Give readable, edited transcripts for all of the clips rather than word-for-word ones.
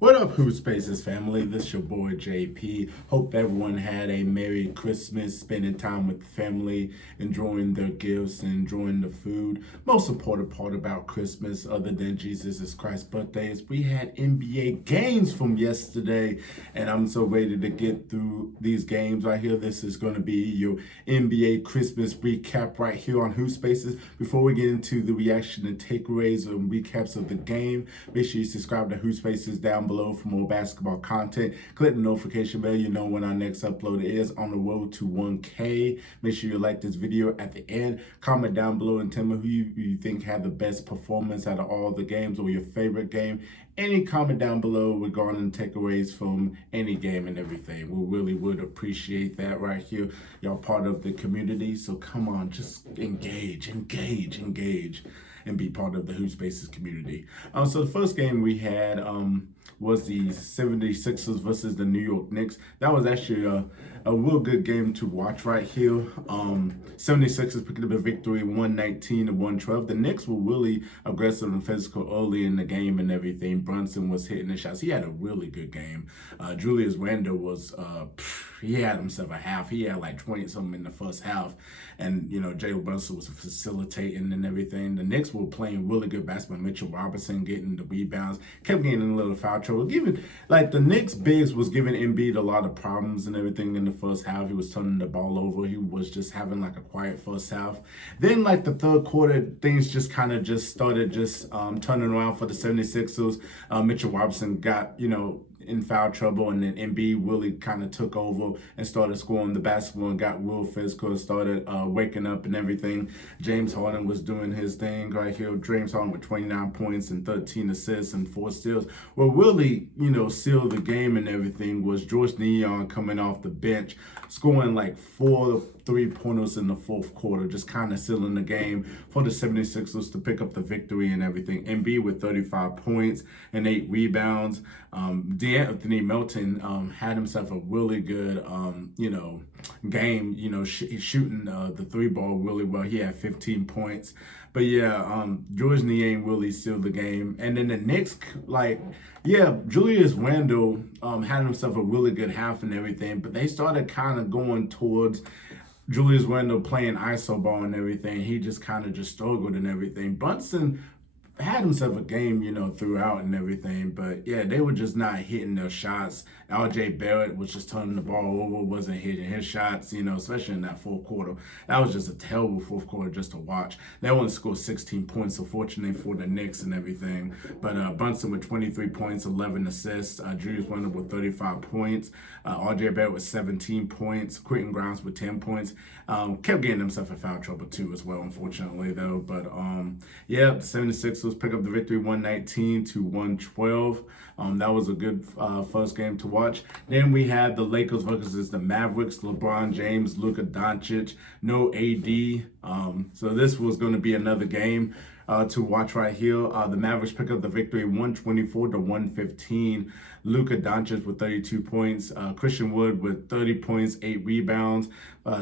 What up, HoopSpaces family? This your boy JP. Hope everyone had a Merry Christmas, spending time with the family, enjoying their gifts, and enjoying the food. Most important part about Christmas, other than Jesus Christ's birthday, is we had NBA games from yesterday, and I'm so ready to get through these games right here. This is going to be your NBA Christmas recap right here on HoopSpaces. Before we get into the reaction and takeaways and recaps of the game, make sure you subscribe to HoopSpaces down below for more basketball content. Click the notification bell, you know when our next upload is. On the road to 1K. Make sure you like this video at the end. Comment down below and tell me who you think had the best performance out of all the games, or your favorite game. Any comment down below regarding takeaways from any game and everything. We really would appreciate that right here. Y'all part of the community, so come on, just engage, and be part of the HoopSpaces community. So the first game we had was the 76ers versus the New York Knicks. That was actually a real good game to watch right here. 76ers picked up a victory 119 to 112. The Knicks were really aggressive and physical early in the game and everything. Brunson was hitting the shots. He had a really good game. Julius Randle was, he had himself a half. He had like 20 something in the first half. And, you know, Jalen Brunson was facilitating and everything. The Knicks were playing really good basketball. Mitchell Robinson getting the rebounds, kept getting in a little foul trouble. Like the Knicks bigs was giving Embiid a lot of problems and everything in the first half. He was turning the ball over. He was just having like a quiet first half. Then like the third quarter, things just kind of just started turning around for the 76ers. Mitchell Robinson got, you know, in foul trouble, and then Embiid really kind of took over and started scoring the basketball and got real physical, started waking up and everything. James Harden was doing his thing right here. James Harden with 29 points and 13 assists and 4 steals. What really, you know, sealed the game and everything was George Neon coming off the bench, scoring like 4 3-pointers in the fourth quarter, just kind of sealing the game for the 76ers to pick up the victory and everything. Embiid with 35 points and 8 rebounds. D'Anthony Melton had himself a really good, you know, game, you know, shooting the 3-ball really well. He had 15 points. But yeah, George Niang really sealed the game. And then the Knicks, like, yeah, Julius Randle had himself a really good half and everything, but they started kind of going towards Julius Randle playing iso ball and everything. He just kind of just struggled and everything. Brunson had himself a game, you know, throughout and everything. But yeah, they were just not hitting their shots. RJ Barrett was just turning the ball over, wasn't hitting his shots, you know, especially in that fourth quarter. That was just a terrible fourth quarter just to watch. They only scored 16 points, so fortunately for the Knicks and everything. But Brunson with 23 points, 11 assists. Julius Randle with 35 points. RJ Barrett with 17 points. Quentin Grimes with 10 points. Kept getting himself in foul trouble too as well, unfortunately, though. But yeah, the 76ers pick up the victory 119 to 112. That was a good first game to watch. Then we had the Lakers versus the Mavericks. LeBron James, Luka Doncic, no AD. So this was going to be another game to watch right here. The Mavericks pick up the victory 124 to 115. Luka Doncic with 32 points. Christian Wood with 30 points, 8 rebounds.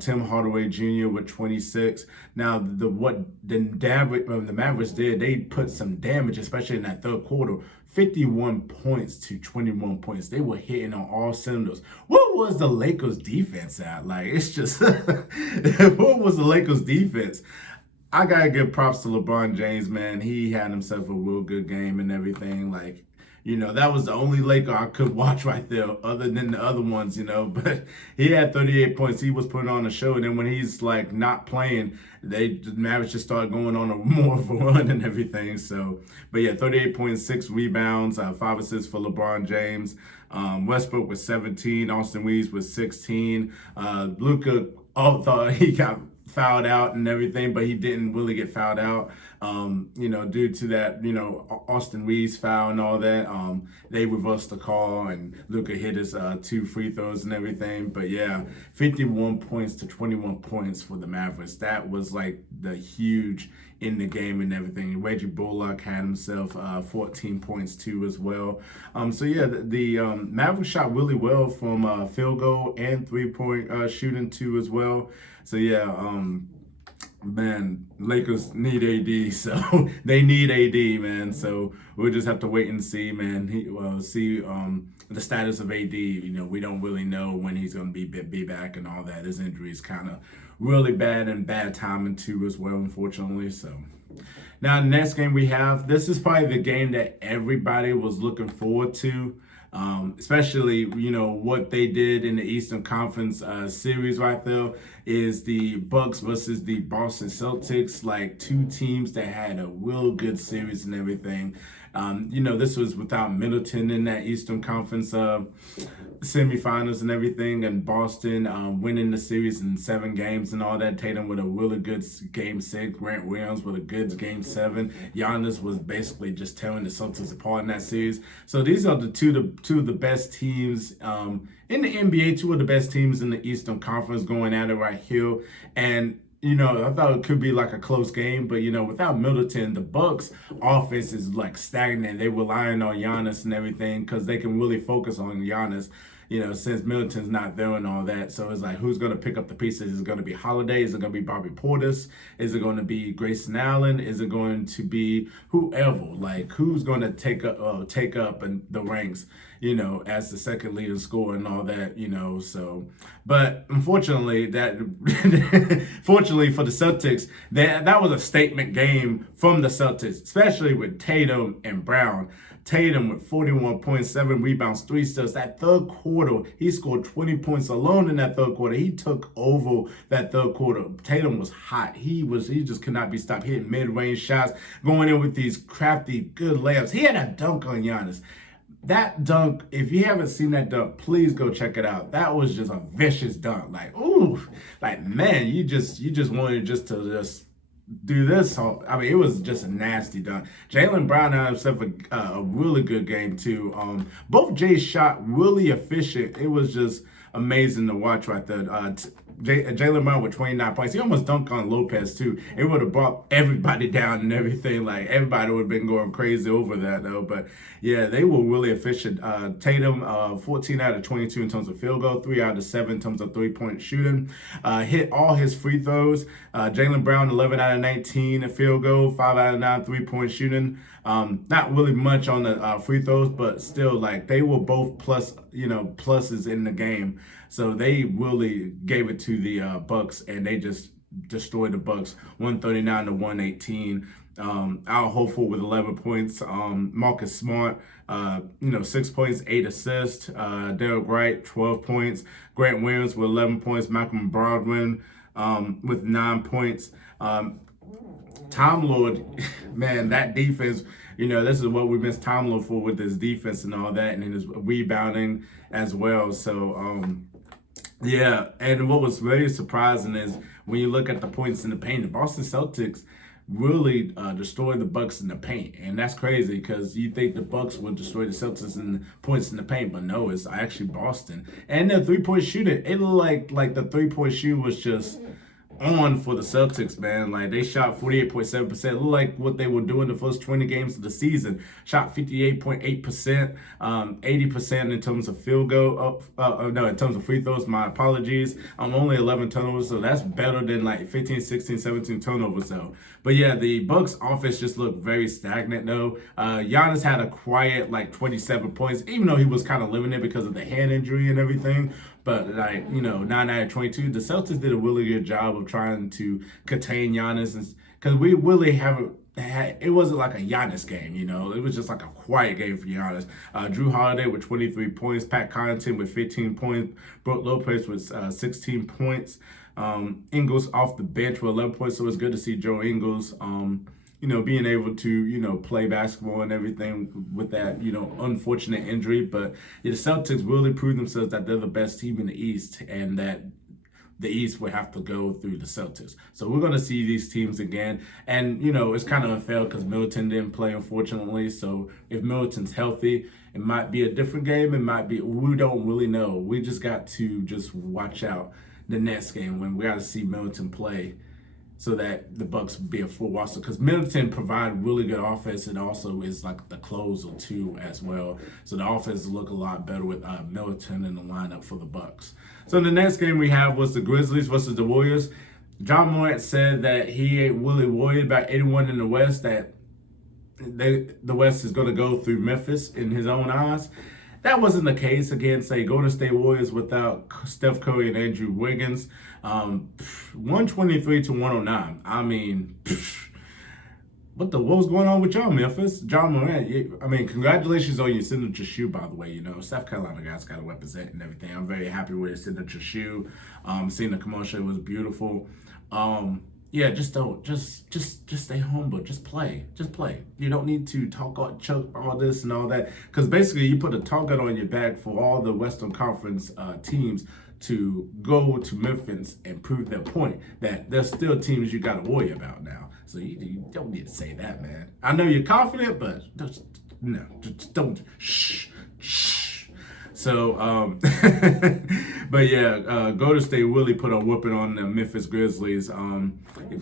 Tim Hardaway Jr. with 26. Now, what the Mavericks did, they put some damage, especially in that third quarter. 51 points to 21 points. They were hitting on all cylinders. What was the Lakers defense at? Like, it's just, what was the Lakers defense? I gotta give props to LeBron James, man. He had himself a real good game and everything. Like, you know, that was the only Laker I could watch right there, other than the other ones, you know. But he had 38 points. He was putting on a show. And then when he's like not playing, the Mavericks just started going on a more of a run and everything. So, but yeah, 38.6 rebounds, 5 assists for LeBron James. Westbrook with 17. Austin Reeves with 16. Luka thought he got fouled out and everything, but he didn't really get fouled out, you know, due to that, you know, Austin Reeves foul and all that. They reversed the call and Luka hit his 2 free throws and everything. But yeah, 51 points to 21 points for the Mavericks. That was like the huge in the game and everything. Reggie Bullock had himself 14 points too as well. So yeah, the Mavericks shot really well from field goal and 3-point shooting too as well. So yeah, Man, Lakers need AD, so they need AD, man. So we'll just have to wait and see, man. See the status of AD. You know, we don't really know when he's going to be back and all that. His injury is kind of really bad and bad timing too as well, unfortunately. So now the next game we have, this is probably the game that everybody was looking forward to. Especially, you know, what they did in the Eastern Conference series right there is the Bucks versus the Boston Celtics, like two teams that had a real good series and everything. You know, this was without Middleton in that Eastern Conference semifinals and everything, and Boston winning the series in 7 games and all that. Tatum with a really good game 6, Grant Williams with a good game 7. Giannis was basically just tearing the Celtics apart in that series. So these are the two of the best teams in the NBA, two of the best teams in the Eastern Conference going at it right here. And you know, I thought it could be like a close game, but you know, without Middleton, the Bucks offense is like stagnant. They relying on Giannis and everything because they can really focus on Giannis, you know, since Middleton's not there and all that. So it's like, who's going to pick up the pieces? Is it going to be Holiday? Is it going to be Bobby Portis? Is it going to be Grayson Allen? Is it going to be whoever? Like, who's going to take up in the ranks, you know, as the second leading scorer and all that, you know? So, but unfortunately, fortunately for the Celtics, that was a statement game from the Celtics, especially with Tatum and Brown. Tatum with 41.7 rebounds, 3 steals. That third quarter, he scored 20 points alone in that third quarter. He took over that third quarter. Tatum was hot. He just could not be stopped. Hitting mid-range shots, going in with these crafty, good layups. He had a dunk on Giannis. That dunk, if you haven't seen that dunk, please go check it out. That was just a vicious dunk. Like, ooh, like, man, you just wanted to do this. So, I mean, it was just a nasty dunk. Jaylen Brown had himself a really good game too. Both Jays shot really efficient. It was just amazing to watch right there. Jaylen Brown with 29 points. He almost dunked on Lopez too. It would have brought everybody down and everything. Like, everybody would have been going crazy over that though. But yeah, they were really efficient. Tatum, 14 out of 22 in terms of field goal, 3 out of 7 in terms of 3-point shooting. Hit all his free throws. Jaylen Brown, 11 out of 19 field goal, 5 out of 9 3-point shooting. Not really much on the free throws, but still, like, they were both pluses in the game. So they really gave it to the Bucks, and they just destroyed the Bucks, 139 to 118. Al Horford with 11 points. Marcus Smart, 6 points, 8 assists. Derek Wright, 12 points. Grant Williams with 11 points. Malcolm Brogdon with 9 points. Time Lord, man, that defense, this is what we miss Time Lord for with his defense and all that, and his rebounding as well. So, yeah, and what was very surprising is when you look at the points in the paint, the Boston Celtics really destroyed the Bucks in the paint, and that's crazy because you think the Bucks would destroy the Celtics in points in the paint, but no, it's actually Boston. And the 3-point shooting, it looked like the 3-point shoot was just on for the Celtics, man. Like, they shot 48.7%. Looked like what they were doing the first 20 games of the season. Shot 58.8%, 80% in terms of field goal. In terms of free throws, my apologies. Only 11 turnovers, so that's better than like 15, 16, 17 turnovers though. But yeah, the Bucks offense just looked very stagnant though. Giannis had a quiet like 27 points, even though he was kind of limited because of the hand injury and everything. But 9 out of 22, the Celtics did a really good job of trying to contain Giannis, because we really haven't had, it wasn't like a Giannis game, it was just like a quiet game for Giannis. Drew Holiday with 23 points, Pat Connaughton with 15 points, Brook Lopez with 16 points, Ingles off the bench with 11 points, so it's good to see Joe Ingles, being able to, play basketball and everything with that, unfortunate injury. But the Celtics really proved themselves that they're the best team in the East, and that the East would have to go through the Celtics. So we're going to see these teams again. And, it's kind of unfair because Middleton didn't play, unfortunately. So if Middleton's healthy, it might be a different game. It might be, we don't really know. We just got to just watch out the next game when we got to see Middleton play, so that the Bucks be a full roster, because Middleton provide really good offense and also is like the closer too as well. So the offense look a lot better with Middleton in the lineup for the Bucks. So the next game we have was the Grizzlies versus the Warriors. John Morant said that he ain't really worried about anyone in the West, that the West is going to go through Memphis in his own eyes. That wasn't the case against, say, Golden State Warriors without Steph Curry and Andrew Wiggins. 123 to 109. I mean, what was going on with y'all, Memphis? John Morant, I mean, congratulations on your signature shoe, by the way. You know, South Carolina guys got to represent and everything. I'm very happy with his signature shoe. Seeing the commercial, it was beautiful. Yeah, just stay humble. Just play. You don't need to talk all this and all that, because basically you put a target on your back for all the Western Conference teams to go to Memphis and prove their point that there's still teams you got to worry about now. So you don't need to say that, man. I know you're confident, but just don't. Shh. So, but yeah, Golden State really put a whooping on the Memphis Grizzlies.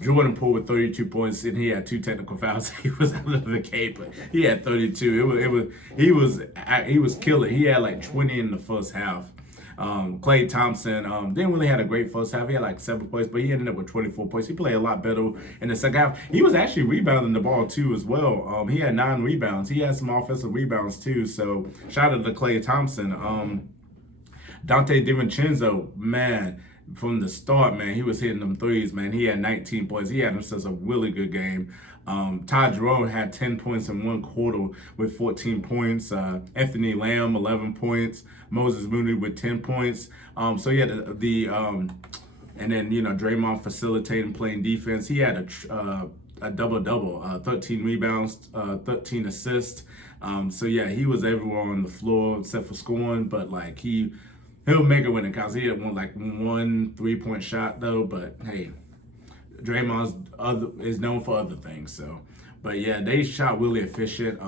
Jordan Poole with 32 points, and he had 2 technical fouls. He was out of the game, but he had 32. He was killing. He had like 20 in the first half. Klay Thompson didn't really have a great first half. He had like 7 points, but he ended up with 24 points. He played a lot better in the second half. He was actually rebounding the ball too as well. He had 9 rebounds. He had some offensive rebounds too. So shout out to Klay Thompson. Dante DiVincenzo, man, from the start, man, he was hitting them threes, man. He had 19 points. He had himself a really good game. Ty Jerome had 10 points in one quarter with 14 points. Anthony Lamb, 11 points. Moses Moody with 10 points. So yeah, and then, you know, Draymond facilitating, playing defense. He had a double-double, 13 rebounds, 13 assists. So yeah, he was everywhere on the floor except for scoring, but like he'll make it when it counts. He had one 3-point shot though, but hey, Draymond is known for other things. So, but yeah, they shot really efficient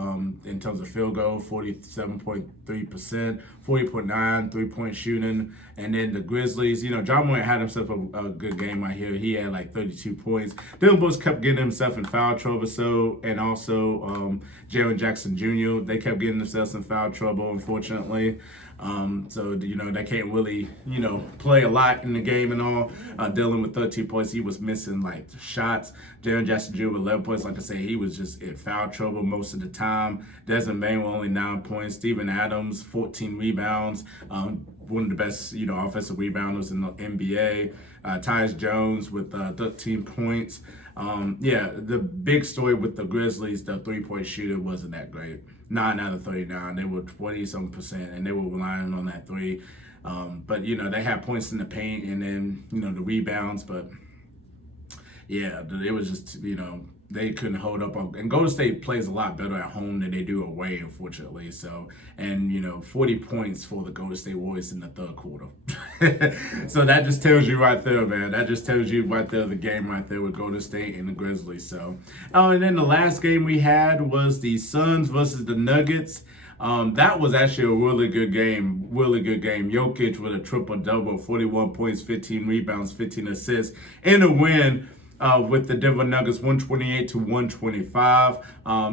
in terms of field goal, 47.3%, 40.9 3-point shooting. And then the Grizzlies, you know, John Morant had himself a good game right here. He had like 32 points. Dylan Brooks kept getting himself in foul trouble, and also Jaren Jackson Jr., they kept getting themselves in foul trouble, unfortunately. So, you know, they can't really, you know, play a lot in the game and all. Dylan with 13 points, he was missing like shots. Jaren Jackson Jr. with 11 points, like I say, he was just in foul trouble most of the time. Desmond Bane with only 9 points. Steven Adams, 14 rebounds. One of the best, you know, offensive rebounders in the NBA. Tyus Jones with 13 points. Yeah, the big story with the Grizzlies, the 3-point shooter wasn't that great. 9 out of 39. They were 20-some%, and they were relying on that 3. But, you know, they had points in the paint and then, you know, the rebounds. But, yeah, it was just, you know, they couldn't hold up. And Golden State plays a lot better at home than they do away, unfortunately. So, and, you know, 40 points for the Golden State Warriors in the third quarter. So that just tells you right there, man. That just tells you right there the game right there with Golden State and the Grizzlies. So, and then the last game we had was the Suns versus the Nuggets. That was actually a really good game. Jokic with a triple-double, 41 points, 15 rebounds, 15 assists, in a win. With the Denver Nuggets 128 to 125.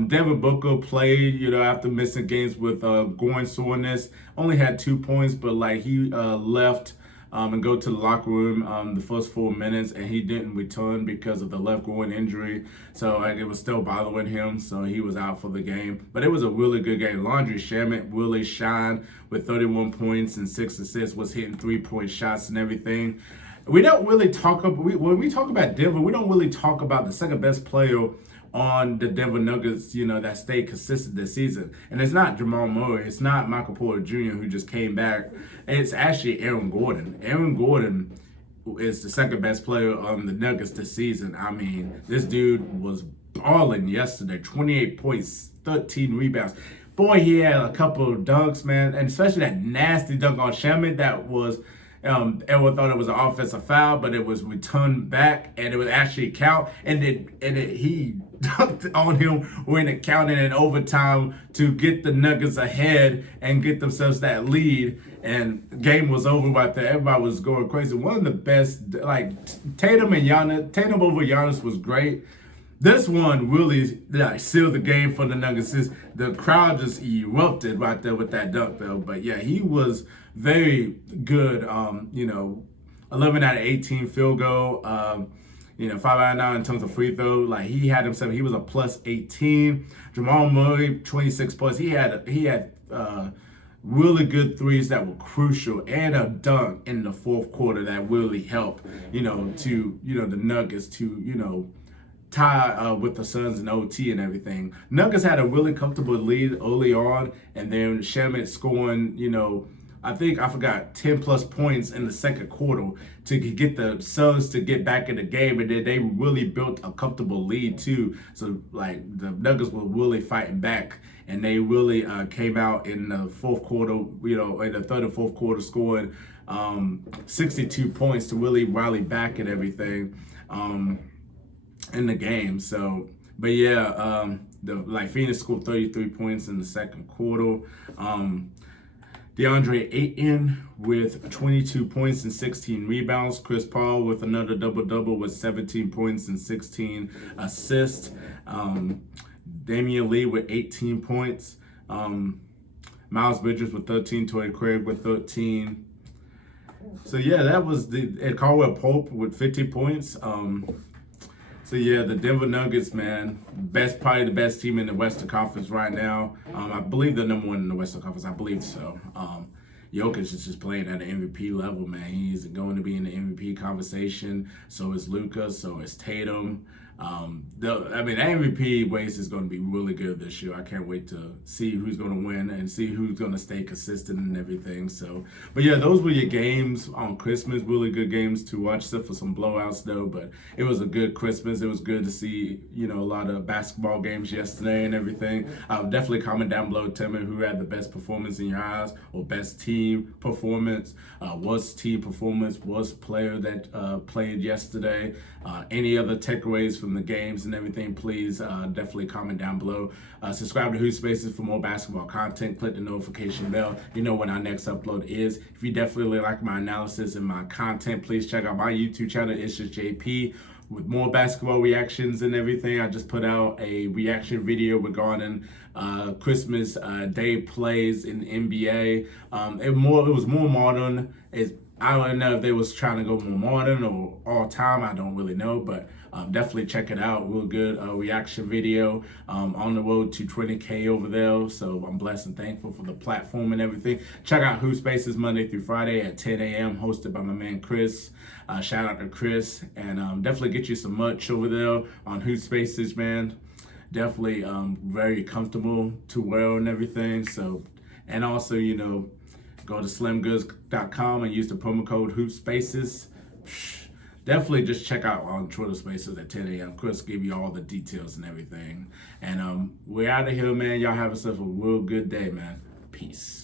Devin Booker played, you know, after missing games with groin soreness. Only had 2 points, but like he left and go to the locker room the first 4 minutes, and he didn't return because of the left groin injury. So it was still bothering him, so he was out for the game. But it was a really good game. Landry Shamet really shined with 31 points and 6 assists, was hitting 3-point shots and everything. We don't really talk about, when we talk about Denver, we don't really talk about the second best player on the Denver Nuggets, you know, that stayed consistent this season. And it's not Jamal Murray. It's not Michael Porter Jr., who just came back. It's actually Aaron Gordon. Aaron Gordon is the second best player on the Nuggets this season. I mean, this dude was balling yesterday. 28 points, 13 rebounds. Boy, he had a couple of dunks, man, and especially that nasty dunk on Shamet that was... everyone thought it was an offensive foul, but it was returned back, and it would actually count. And he dunked on him when it counted in overtime to get the Nuggets ahead and get themselves that lead. And the game was over right there. Everybody was going crazy. One of the best, like Tatum over Giannis was great. This one really sealed the game for the Nuggets. The crowd just erupted right there with that dunk, though. But yeah, he was very good. You know, 11 out of 18 field goal. 5 out of 9 in terms of free throw. Like he had himself, he was a plus 18. Jamal Murray, 26 points. He had really good threes that were crucial, and a dunk in the fourth quarter that really helped, the Nuggets to, tie with the Suns and OT and everything. Nuggets had a really comfortable lead early on, and then Shamet scoring, I forgot 10 plus points in the second quarter to get the Suns to get back in the game, and then they really built a comfortable lead too. So like the Nuggets were really fighting back, and they really came out in the fourth quarter, in the third and fourth quarter, scoring 62 points to really rally back and everything in the game. So, but yeah, Phoenix scored 33 points in the second quarter. DeAndre Ayton with 22 points and 16 rebounds. Chris Paul with another double-double with 17 points and 16 assists. Damian Lee with 18 points. Miles Bridges with 13. Torrey Craig with 13. So yeah, that was and Caldwell Pope with 50 points. So yeah, the Denver Nuggets, man, probably the best team in the Western Conference right now. I believe they're number one in the Western Conference. I believe so. Jokic is just playing at an MVP level, man. He's going to be in the MVP conversation. So is Luka. So is Tatum. That MVP race is going to be really good this year. I can't wait to see who's going to win and see who's going to stay consistent and everything. So, but yeah, those were your games on Christmas. Really good games to watch, except for some blowouts though. But it was a good Christmas. It was good to see, a lot of basketball games yesterday and everything. Definitely comment down below, tell me who had the best performance in your eyes, or best team performance. Was team performance, was player that played yesterday. Any other takeaways from the games and everything, please definitely comment down below. Subscribe to HoopSpaces for more basketball content. Click the notification bell. You know when our next upload is. If you definitely like my analysis and my content, please check out my YouTube channel. It's just JP with more basketball reactions and everything. I just put out a reaction video regarding Christmas Day plays in the NBA. It was more modern. I don't know if they was trying to go more modern or all time. I don't really know, but definitely check it out. Real good reaction video. On the road to 20K over there. So I'm blessed and thankful for the platform and everything. Check out HoopSpaces Monday through Friday at 10 a.m. hosted by my man Chris. Shout out to Chris. And definitely get you some merch over there on HoopSpaces, man. Definitely very comfortable to wear and everything. So, and also, go to slimgoods.com and use the promo code HoopSpaces. Definitely just check out on Twitter Spaces at 10 a.m. Chris give you all the details and everything. And we're out of here, man. Y'all have yourself a real good day, man. Peace.